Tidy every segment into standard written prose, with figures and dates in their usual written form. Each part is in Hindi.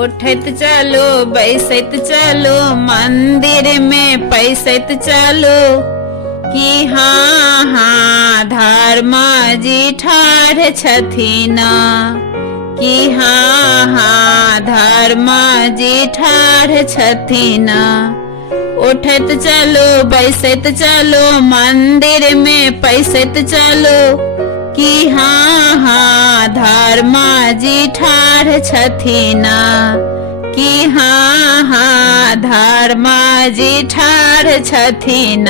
उठत चलो बैसत चलो मंदिर में पैसत चलो कि हाँ हाँ धर्मा जी ठाढ़ छथिन कि हाँ हाँ धर्मा जी ठाढ़ छथिन। उठत चलो बैसत चलो मंदिर में पैसत चलो कि हाँ हाँ धर्मा जी ठाढ़ छथिन कि हाँ हाँ धर्मा जी ठाढ़ छथिन।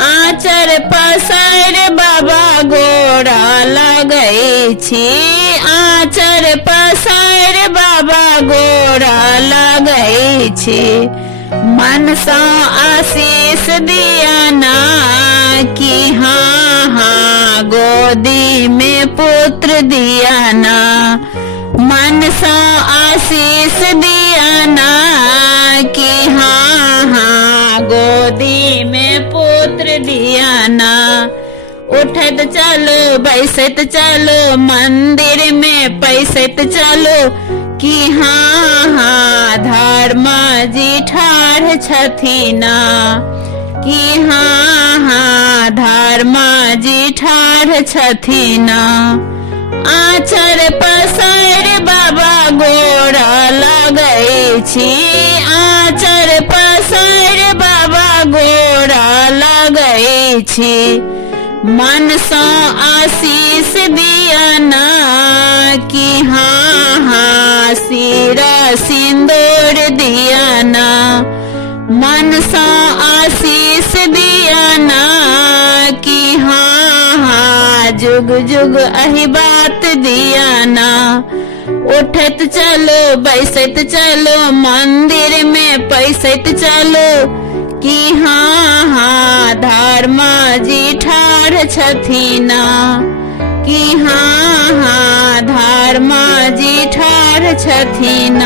आचर पसार बाबा गोरा लगै छी आचर पसार बाबा गोरा लगै छी मन सा आशीष दिया ना कि हाँ हाँ गोदी में पुत्र दिया ना मन सा आशीष दिया ना कि हाँ हाँ गोदी में पुत्र दिया ना। उठत चलो बैसत चलो मंदिर में पैसत चलो कि हाँ हाँ धर्मा जी ठाढ़ छथिन कि हाँ हाँ धर्मा जी ठाढ़ छथिन। आचर पसार बाबा गोरा लगै छी आचर पसार बाबा गोरा लगै छी मन सा आशीष दिया ना कि हाँ हाँ सिरा सिंदूर दिया ना मन सा आशीष दिया ना कि हाँ हाँ जुग जुग अहि बात दिया ना। उठत चलो बैसत चलो मंदिर में पैसत चलो कि हाँ हाँ धर्मा जी ठाढ़ छथिन कि हाँ हाँ धर्मा जी ठाढ़ छथिन।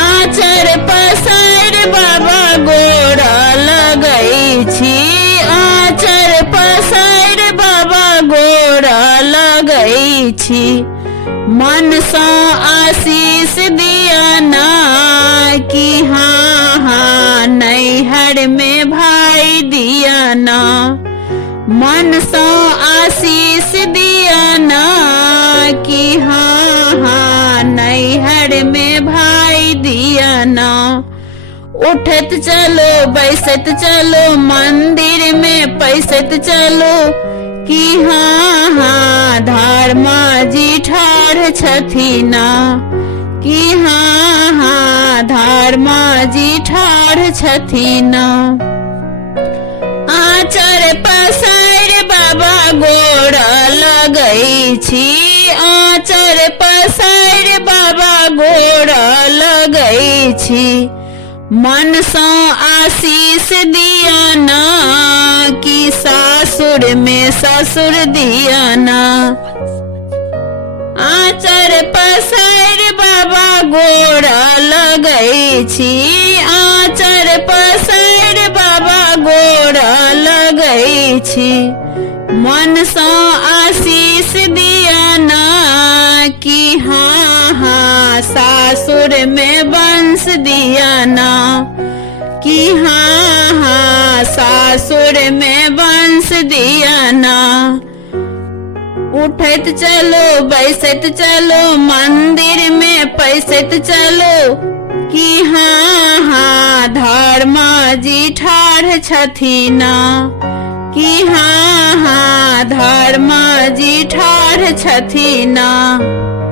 आचर पसार बाबा गोरा लगै छी आचर पसार बाबा गोरा लगै छी मन सा आशीष दिया ना कि हाँ हाँ नैहर में भाई दिया ना मन सा आशीष दिया ना कि हाँ हाँ नैहर में भाई दिया ना। उठत चलो बैसत चलो मंदिर में पैसत चलो कि हाँ हाँ धर्मा जी ठाढ़ छथिन कि हाँ हाँ धर्मा जी ठाढ़ छथिन। आचर पसार बाबा गोरा लगै छी आचर पसार बाबा गोरा लगै छी मन सा आशीष दिया ना कि सासुर में ससुर दिया ना। आचर पसार बाबा गोरा लगै छी आचर पसार बाबा गोरा लगै छी मन सा आशीष दिया ना कि हाँ हाँ सासुर में वंश दिया ना कि हाँ हाँ सासुर में वंश दिया ना। उठत चलो बैसत चलो मंदिर में पैसत चलो कि हाँ हाँ धर्मा जी ठाढ़ छथिन कि हाँ हाँ धर्मा जी ठाढ़ छथिन।